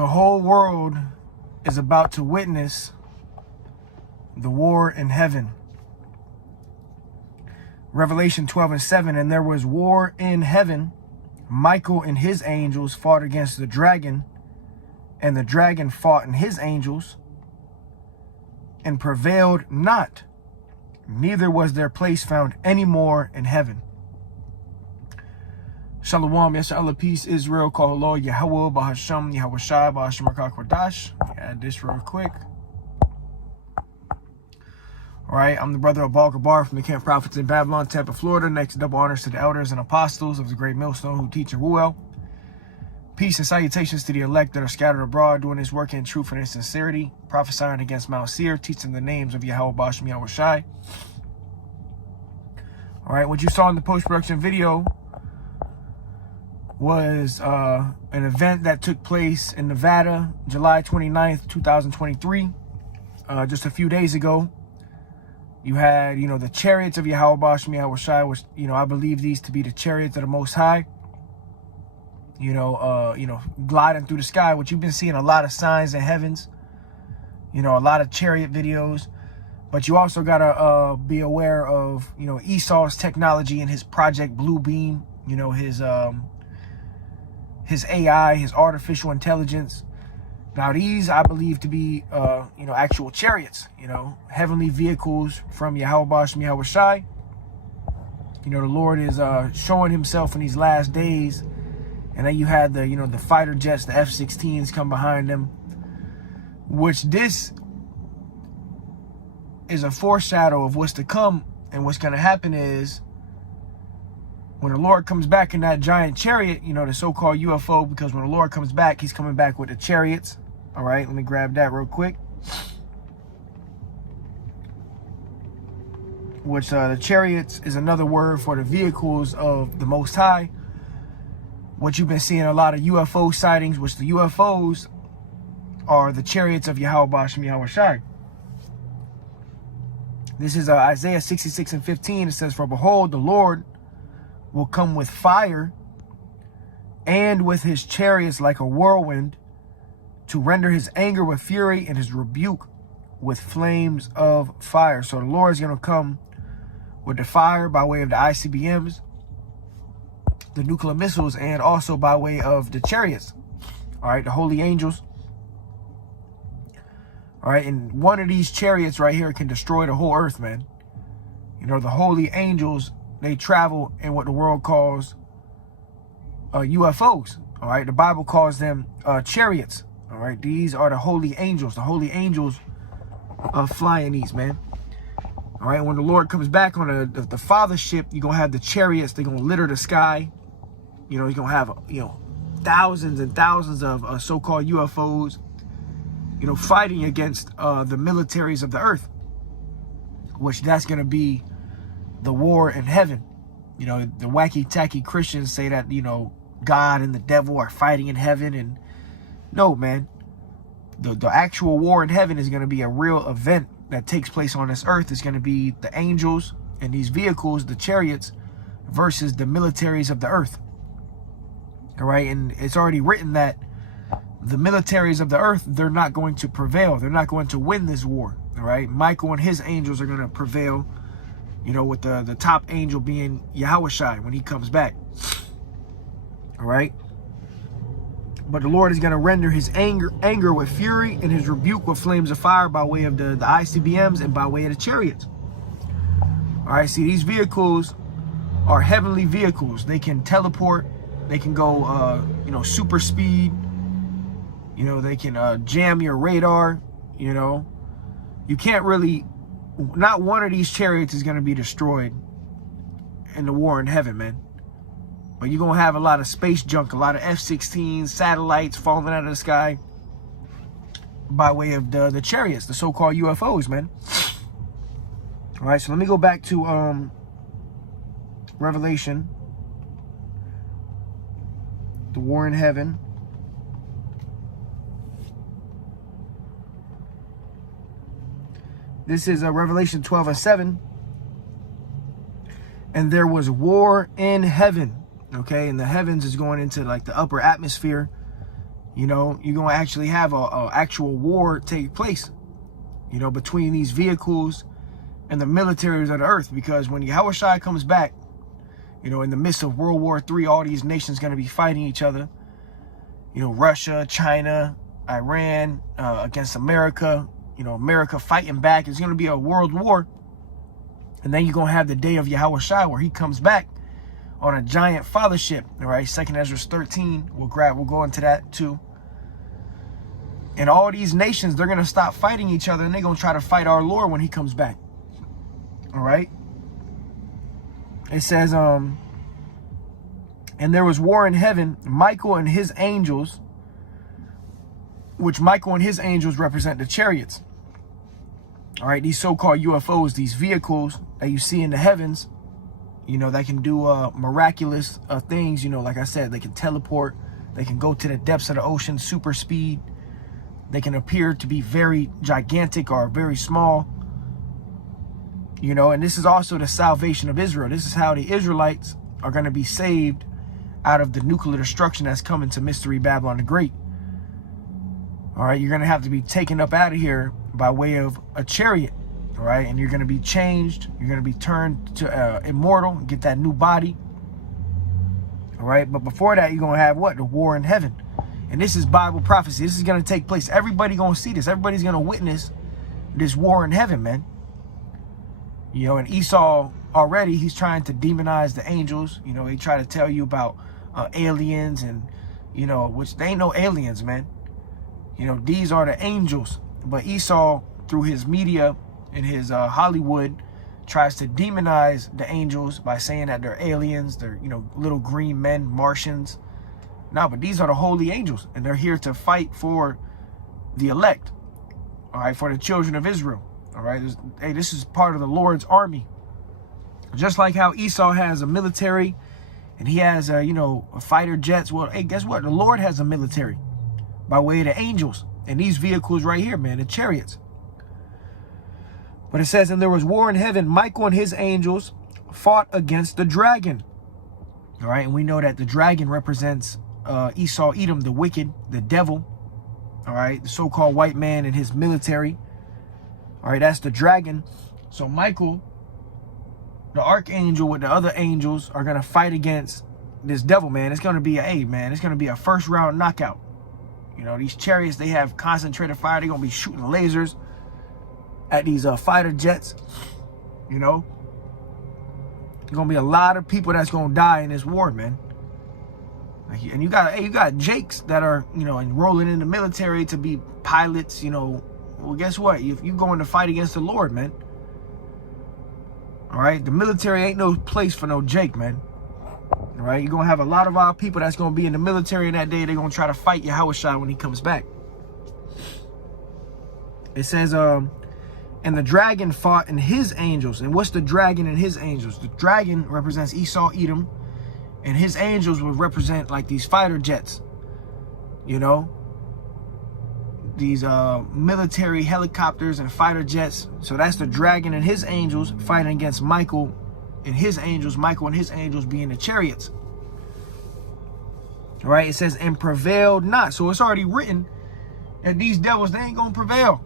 The whole world is about to witness the war in heaven. Revelation 12:7, and there was war in heaven. Michael and his angels fought against the dragon, and the dragon fought and his angels, and prevailed not, neither was their place found any more in heaven. Shalom, yes, Allah, peace, Israel, call Lord Yahweh, Bahasham, Yahweh Shai, Bahasham Rakakwadash. Add this real quick. All right, I'm the brother of Baal Gabar from the Camp Prophets in Babylon, Tampa, Florida. Next, double honors to the elders and apostles of the great millstone who teach in Ruel. Peace and salutations to the elect that are scattered abroad, doing this work in truth and in sincerity, prophesying against Mount Seir, teaching the names of Yahweh, Bahasham, Yahweh Shai. All right, what you saw in the post-production video was an event that took place in Nevada, July 29th, 2023, just a few days ago. You had, the chariots of Yahweh Bahasham Yahweh Shai, which, I believe these to be the chariots of the Most High, gliding through the sky, which you've been seeing a lot of signs in heavens, a lot of chariot videos. But you also got to be aware of, Esau's technology and his Project Bluebeam, his AI, his artificial intelligence. Now, these I believe to be, actual chariots, heavenly vehicles from Yahweh Bahasham Yahweh Shai. The Lord is showing himself in these last days. And then you had the, the fighter jets, the F-16s come behind them, which this is a foreshadow of what's to come. And what's going to happen is when the Lord comes back in that giant chariot, the so-called UFO, because when the Lord comes back, he's coming back with the chariots. All right, let me grab that real quick. Which the chariots is another word for the vehicles of the Most High. What you've been seeing a lot of UFO sightings, which the UFOs are the chariots of Yahweh Bahasham Yahweh Shai. This is Isaiah 66:15. It says, "For behold, the Lord will come with fire, and with his chariots like a whirlwind, to render his anger with fury and his rebuke with flames of fire." So the Lord is going to come with the fire by way of the ICBMs, the nuclear missiles, and also by way of the chariots. All right, the holy angels. All right, and one of these chariots right here can destroy the whole earth, man. The holy angels, they travel in what the world calls UFOs. All right, the Bible calls them chariots. All right, these are the holy angels. The holy angels are flying these, man. All right, when the Lord comes back on the Father ship, you're going to have the chariots. They're going to litter the sky. You're going to have, thousands and thousands of so-called UFOs, fighting against the militaries of the earth, which that's going to be the war in heaven. The wacky-tacky Christians say that, God and the devil are fighting in heaven. And no, man, the actual war in heaven is going to be a real event that takes place on this earth. It's going to be the angels and these vehicles, the chariots, versus the militaries of the earth. All right, and it's already written that the militaries of the earth, they're not going to prevail. They're not going to win this war. All right, Michael and his angels are going to prevail, with the top angel being Yahweh Shai when he comes back. All right. But the Lord is going to render his anger with fury and his rebuke with flames of fire by way of the ICBMs and by way of the chariots. All right, see, these vehicles are heavenly vehicles. They can teleport. They can go, super speed. They can jam your radar. You can't really, not one of these chariots is going to be destroyed in the war in heaven, man. But you're going to have a lot of space junk, a lot of F-16s, satellites falling out of the sky by way of the chariots, the so-called UFOs, man. All right, so let me go back to Revelation, the war in heaven. This is Revelation 12:7. And there was war in heaven. Okay, and the heavens is going into like the upper atmosphere. you know, you're going to actually have a actual war take place, you know, between these vehicles and the militaries of the earth. Because when Yahushua comes back, you know, in the midst of World War III, all these nations going to be fighting each other. You know, Russia, China, Iran against America, you know, America fighting back. It's going to be a world war. And then you're going to have the day of Yahushua where he comes back on a giant father ship. All right, 2nd Ezra 13. We'll go into that too. And all these nations, they're going to stop fighting each other and they're going to try to fight our Lord when he comes back. All right. It says, and there was war in heaven, Michael and his angels, which Michael and his angels represent the chariots. All right, these so-called UFOs, these vehicles that you see in the heavens, you know, that can do miraculous things. You know, like I said, they can teleport. They can go to the depths of the ocean, super speed. They can appear to be very gigantic or very small. You know, and this is also the salvation of Israel. This is how the Israelites are going to be saved out of the nuclear destruction that's coming to Mystery Babylon the Great. All right, you're going to have to be taken up out of here by way of a chariot. All right, and you're going to be changed. You're going to be turned to immortal, get that new body. All right, but before that, you're going to have what? The war in heaven. And this is Bible prophecy. This is going to take place. Everybody's going to see this. Everybody's going to witness this war in heaven, man. You know, and Esau already, he's trying to demonize the angels. You know, he tried to tell you about aliens and, you know, which they ain't no aliens, man. You know, these are the angels. But Esau, through his media and his Hollywood, tries to demonize the angels by saying that they're aliens. They're, you know, little green men, Martians. No, but these are the holy angels. And they're here to fight for the elect. All right, for the children of Israel. All right, hey, this is part of the Lord's army. Just like how Esau has a military and he has, you know, fighter jets. Well, hey, guess what? The Lord has a military by way of the angels. And these vehicles right here, man, the chariots. But it says, and there was war in heaven. Michael and his angels fought against the dragon. All right, and we know that the dragon represents Esau, Edom, the wicked, the devil. All right, the so-called white man and his military. All right, that's the dragon. So Michael, the archangel with the other angels, are going to fight against this devil, man. It's going to be it's going to be a first round knockout. You know, these chariots, they have concentrated fire. They're going to be shooting lasers at these fighter jets. You know, there's going to be a lot of people that's going to die in this war, man. And you got Jakes that are, you know, enrolling in the military to be pilots, you know. Well, guess what? If you going to fight against the Lord, man. All right, the military ain't no place for no Jake, man. All right, you're going to have a lot of our people that's going to be in the military in that day. They're going to try to fight Yahushua when he comes back. It says, and the dragon fought and his angels. And what's the dragon and his angels? The dragon represents Esau, Edom. And his angels would represent like these fighter jets. You know? These military helicopters and fighter jets. So that's the dragon and his angels fighting against Michael and his angels. Michael and his angels being the chariots. All right, it says, and prevailed not. So it's already written that these devils, they ain't going to prevail.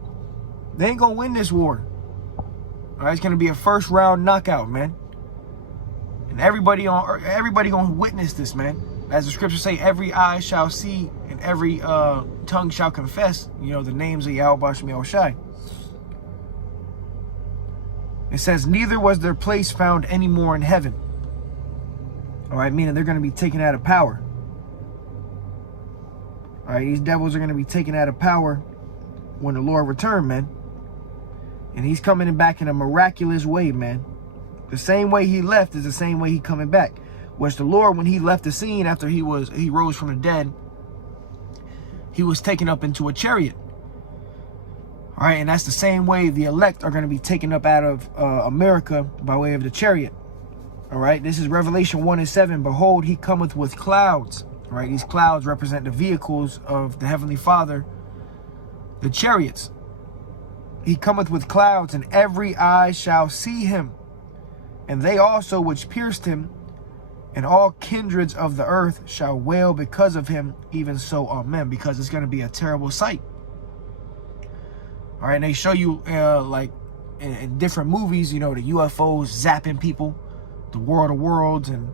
They ain't going to win this war. All right, it's going to be a first round knockout, man. And everybody going to witness this, man. As the scriptures say, every eye shall see and every tongue shall confess, you know, the names of Yahweh Shem Yahushai. It says, neither was their place found any more in heaven. All right, meaning they're going to be taken out of power. All right, these devils are going to be taken out of power when the Lord returns, man. And he's coming back in a miraculous way, man. The same way he left is the same way he coming back. Which the Lord, when he left the scene after he rose from the dead, he was taken up into a chariot. All right, and that's the same way the elect are going to be taken up out of America by way of the chariot. All right, this is Revelation 1:7. Behold, he cometh with clouds. All right, these clouds represent the vehicles of the Heavenly Father, the chariots. He cometh with clouds, and every eye shall see him, and they also which pierced him, And all kindreds of the earth shall wail because of him, even so, amen. Because it's going to be a terrible sight. All right, and they show you, like, in different movies, you know, the UFOs zapping people, the World of Worlds, and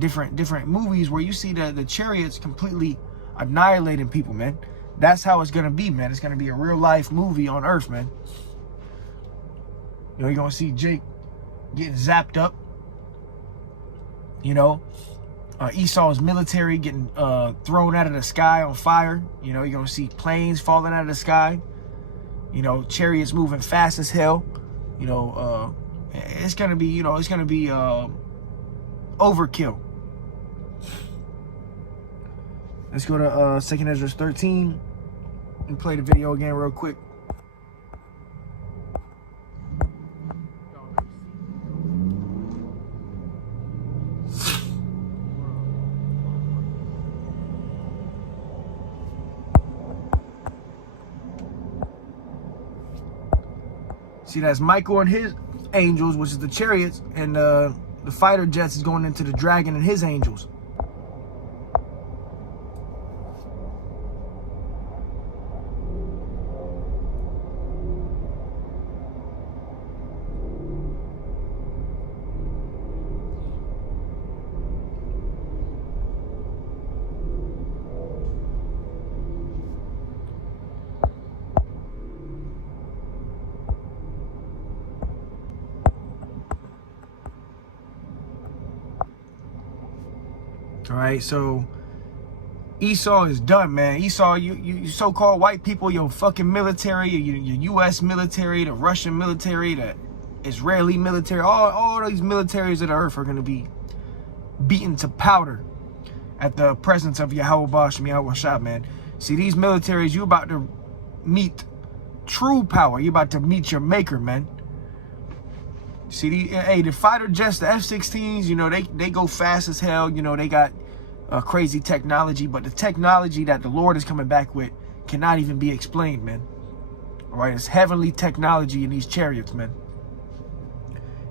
different movies where you see the chariots completely annihilating people, man. That's how it's going to be, man. It's going to be a real-life movie on Earth, man. You know, you're going to see Jake getting zapped up. You know, Esau's military getting thrown out of the sky on fire. You know, you're going to see planes falling out of the sky. You know, chariots moving fast as hell. You know, it's going to be, you know, it's going to be overkill. Let's go to 2nd Ezra 13 and play the video again real quick. See, that's Michael and his angels, which is the chariots, and the fighter jets is going into the dragon and his angels. All right, so Esau is done, man. Esau, you so-called white people, your fucking military, your U.S. military, the Russian military, the Israeli military, all these militaries of the earth are going to be beaten to powder at the presence of Yahweh Shem Yahweh Shah, man. See, these militaries, you about to meet true power. You about to meet your maker, man. See, the fighter jets, the F-16s, you know, they go fast as hell. You know, they got crazy technology, but the technology that the Lord is coming back with cannot even be explained, man. All right, it's heavenly technology in these chariots, man.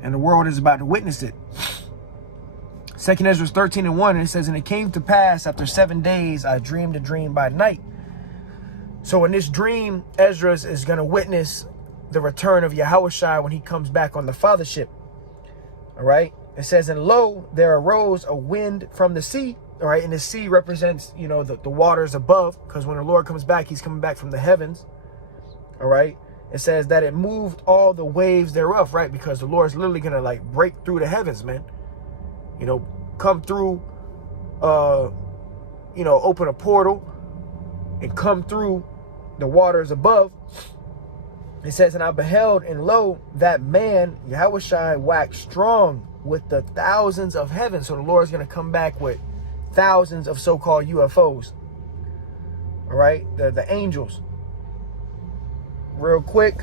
And the world is about to witness it. 2nd Ezra 13:1, it says, and it came to pass after 7 days, I dreamed a dream by night. So in this dream, Ezra is going to witness the return of Yahushua when he comes back on the fathership. All right. It says, and lo, there arose a wind from the sea. All right. And the sea represents, you know, the waters above, because when the Lord comes back, he's coming back from the heavens. All right. It says that it moved all the waves thereof. Right. Because the Lord's literally going to like break through the heavens, man. You know, come through, you know, open a portal and come through the waters above. It says, and I beheld, and lo, that man, Yahushua, waxed strong with the thousands of heaven. So the Lord's going to come back with thousands of so-called UFOs. All right, the angels. Real quick.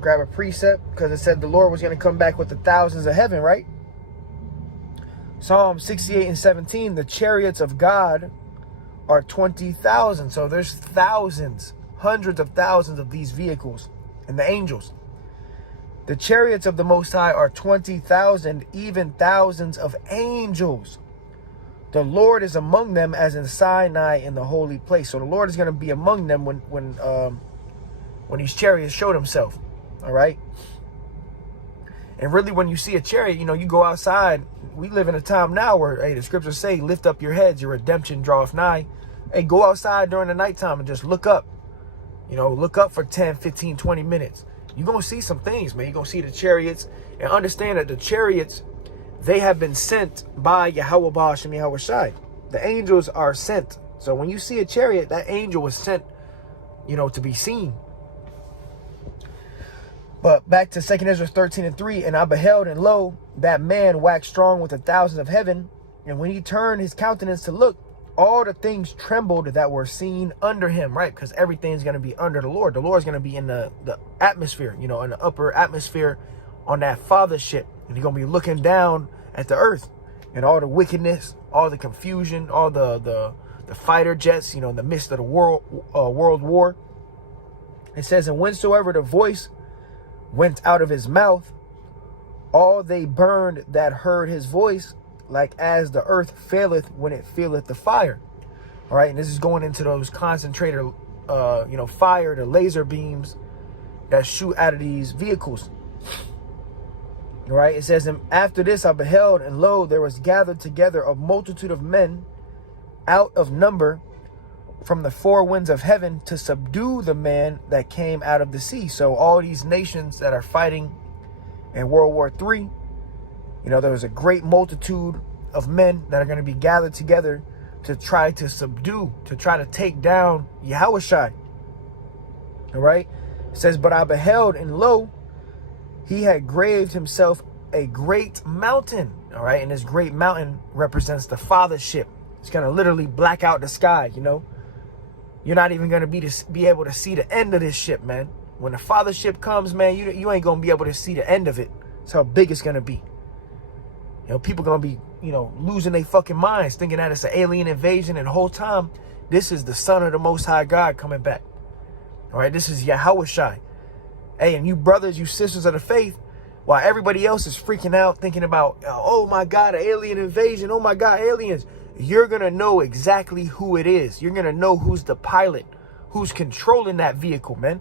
Grab a precept, because it said the Lord was going to come back with the thousands of heaven, right? Psalm 68:17, the chariots of God are 20,000. So there's thousands, hundreds of thousands of these vehicles and the angels. The chariots of the Most High are 20,000, even thousands of angels. The Lord is among them as in Sinai in the holy place. So the Lord is going to be among them when these chariots showed himself. All right. And really, when you see a chariot, you know, you go outside. We live in a time now where, hey, the scriptures say, lift up your heads, your redemption draweth nigh. Hey, go outside during the nighttime and just look up. You know, look up for 10, 15, 20 minutes. You're going to see some things, man. You're going to see the chariots. And understand that the chariots, they have been sent by Yahweh Shem Yahweh Shai. The angels are sent. So when you see a chariot, that angel was sent, you know, to be seen. But back to 2nd Ezra 13:3, and I beheld, and lo, that man waxed strong with the thousands of heaven. And when he turned his countenance to look, all the things trembled that were seen under him, right? Because everything's going to be under the Lord. The Lord's going to be in the atmosphere, you know, in the upper atmosphere on that fathership. And he's going to be looking down at the earth and all the wickedness, all the confusion, all the fighter jets, you know, in the midst of the world war. It says, and whensoever the voice went out of his mouth, all they burned that heard his voice, like as the earth faileth when it feeleth the fire. All right, and this is going into those concentrator, fire, the laser beams that shoot out of these vehicles. All right, it says, and after this I beheld, and lo, there was gathered together a multitude of men out of number from the four winds of heaven to subdue the man that came out of the sea. So all these nations that are fighting in World War III, there was a great multitude of men that are going to be gathered together to try to subdue, to try to take down Yahushua. All right. It says, but I beheld, and lo, he had graved himself a great mountain. All right. And this great mountain represents the fathership. It's going to literally black out the sky. You're not even going to be able to see the end of this ship, man. When the fathership comes, man, you ain't going to be able to see the end of it. That's how big it's going to be. People going to be, losing their fucking minds, thinking that it's an alien invasion. And the whole time, this is the Son of the Most High God coming back. All right, this is Yahushua. Hey, and you brothers, you sisters of the faith, while everybody else is freaking out, thinking about, oh my God, an alien invasion. Oh my God, aliens. You're going to know exactly who it is. You're going to know who's the pilot, who's controlling that vehicle, man.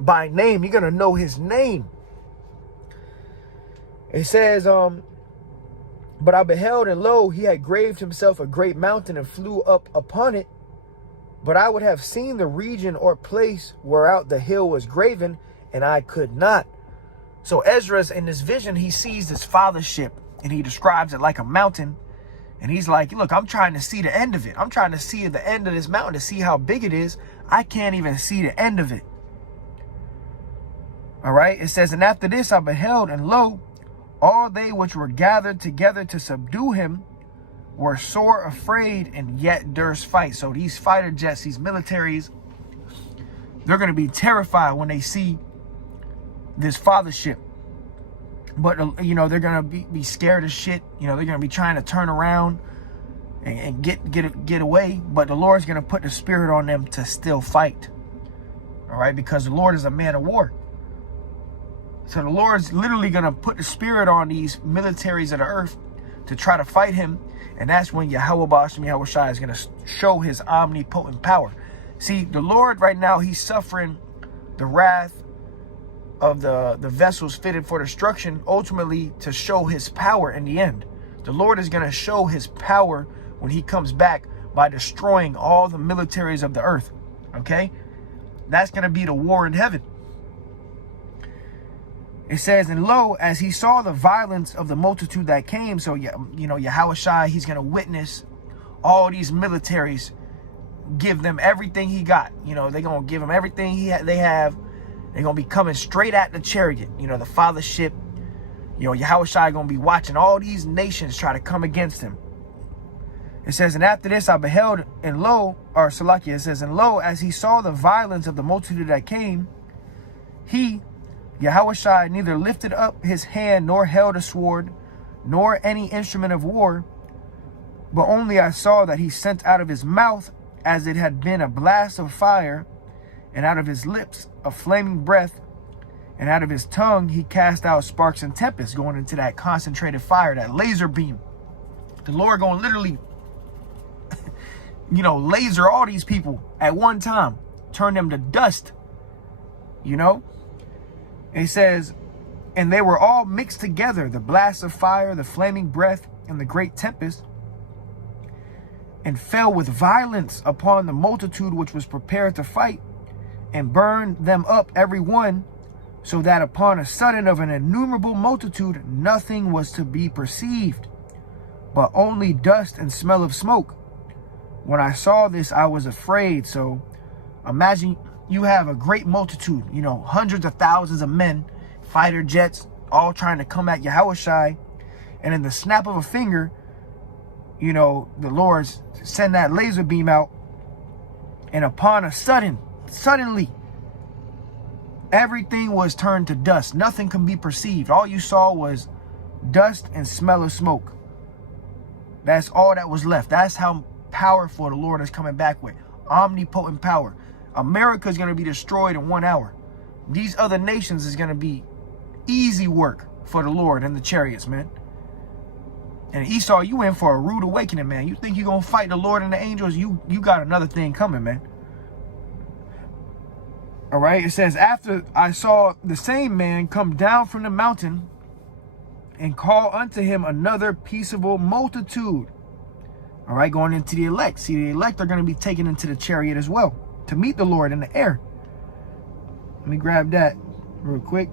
By name, you're going to know his name. It says, but I beheld, and lo, he had graved himself a great mountain and flew up upon it. But I would have seen the region or place whereout the hill was graven, and I could not. So Ezra's in this vision, he sees this fathership, and he describes it like a mountain. And he's like, look, I'm trying to see the end of it. I'm trying to see the end of this mountain to see how big it is. I can't even see the end of it. All right. It says, and after this I beheld, and lo, all they which were gathered together to subdue him were sore afraid and yet durst fight. So these fighter jets, these militaries, they're going to be terrified when they see this fathership. But, they're going to be scared as shit. They're going to be trying to turn around and get away. But the Lord's going to put the spirit on them to still fight. All right, because the Lord is a man of war. So the Lord's literally going to put the spirit on these militaries of the earth to try to fight him. And that's when Yahweh Basham Yahushua is going to show his omnipotent power. See, the Lord right now, he's suffering the wrath of the vessels fitted for destruction, ultimately to show his power in the end. The Lord is going to show his power when he comes back by destroying all the militaries of the earth. Okay? That's going to be the war in heaven. It says, and lo, as he saw the violence of the multitude that came, so, Yahushua, he's going to witness all these militaries, give them everything he got. They're going to give him everything they have. They're going to be coming straight at the chariot, the fathership. Yahushua going to be watching all these nations try to come against him. It says, and after this I beheld, and lo, or Salakia, it says, and lo, as he saw the violence of the multitude that came, he, Yahushua, neither lifted up his hand nor held a sword, nor any instrument of war, but only I saw that he sent out of his mouth as it had been a blast of fire, and out of his lips a flaming breath, and out of his tongue he cast out sparks and tempests, going into that concentrated fire, that laser beam. The Lord going to literally, laser all these people at one time, turn them to dust, And he says, and they were all mixed together, the blast of fire, the flaming breath, and the great tempest, and fell with violence upon the multitude which was prepared to fight, and burned them up every one, so that upon a sudden of an innumerable multitude nothing was to be perceived, but only dust and smell of smoke. When I saw this, I was afraid. So imagine you have a great multitude, hundreds of thousands of men, fighter jets, all trying to come at Yahushua, and in the snap of a finger, the Lord send that laser beam out, and upon a suddenly, everything was turned to dust. Nothing can be perceived. All you saw was dust and smell of smoke. That's all that was left. That's how powerful the Lord is coming back with. Omnipotent power. America is going to be destroyed in 1 hour. These other nations is going to be easy work for the Lord and the chariots, man. And Esau, you in for a rude awakening, man. You think you're going to fight the Lord and the angels? You got another thing coming, man. All right, it says, after I saw the same man come down from the mountain and call unto him another peaceable multitude. All right, going into the elect. See, the elect are going to be taken into the chariot as well to meet the Lord in the air. Let me grab that real quick.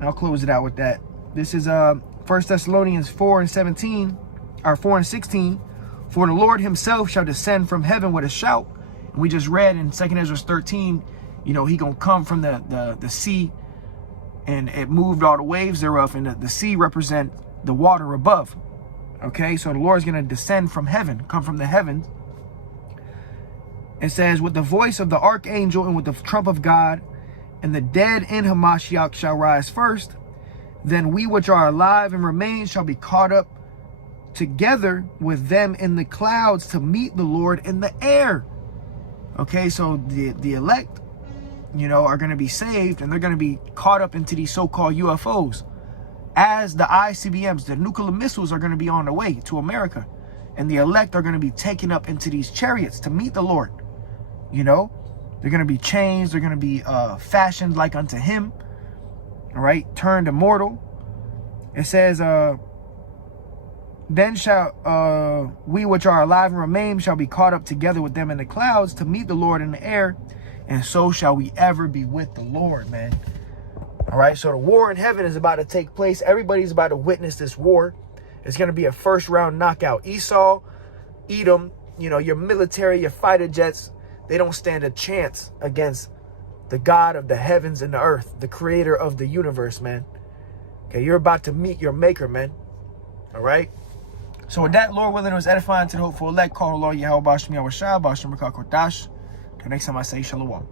I'll close it out with that. This is 1 Thessalonians 4:17, or 4:16. For the Lord himself shall descend from heaven with a shout. And we just read in 2 Ezra 13, you know, he gonna come from the sea, and it moved all the waves thereof, and the sea represent the water above. Okay, so the Lord is gonna descend from heaven, come from the heavens. It says, with the voice of the archangel and with the trump of God, and the dead in Hamashiach shall rise first. Then we which are alive and remain shall be caught up together with them in the clouds to meet the Lord in the air. Okay, so the elect, you know, are going to be saved, and they're going to be caught up into these so-called UFOs. As the ICBMs, the nuclear missiles, are going to be on the way to America. And the elect are going to be taken up into these chariots to meet the Lord. You know, they're going to be changed. They're going to be fashioned like unto him. All right, turned immortal. It says, then shall we which are alive and remain shall be caught up together with them in the clouds to meet the Lord in the air. And so shall we ever be with the Lord, man. All right, so the war in heaven is about to take place. Everybody's about to witness this war. It's going to be a first round knockout. Esau, Edom, you know, your military, your fighter jets, they don't stand a chance against the God of the heavens and the earth, the creator of the universe, man. Okay, you're about to meet your maker, man. All right. So with that, Lord willing, it was edifying to the hopeful elect. Call the Lord Yahweh Bashmi Awashah, Bashim Rakak Kodash. Till next time I say Shalom.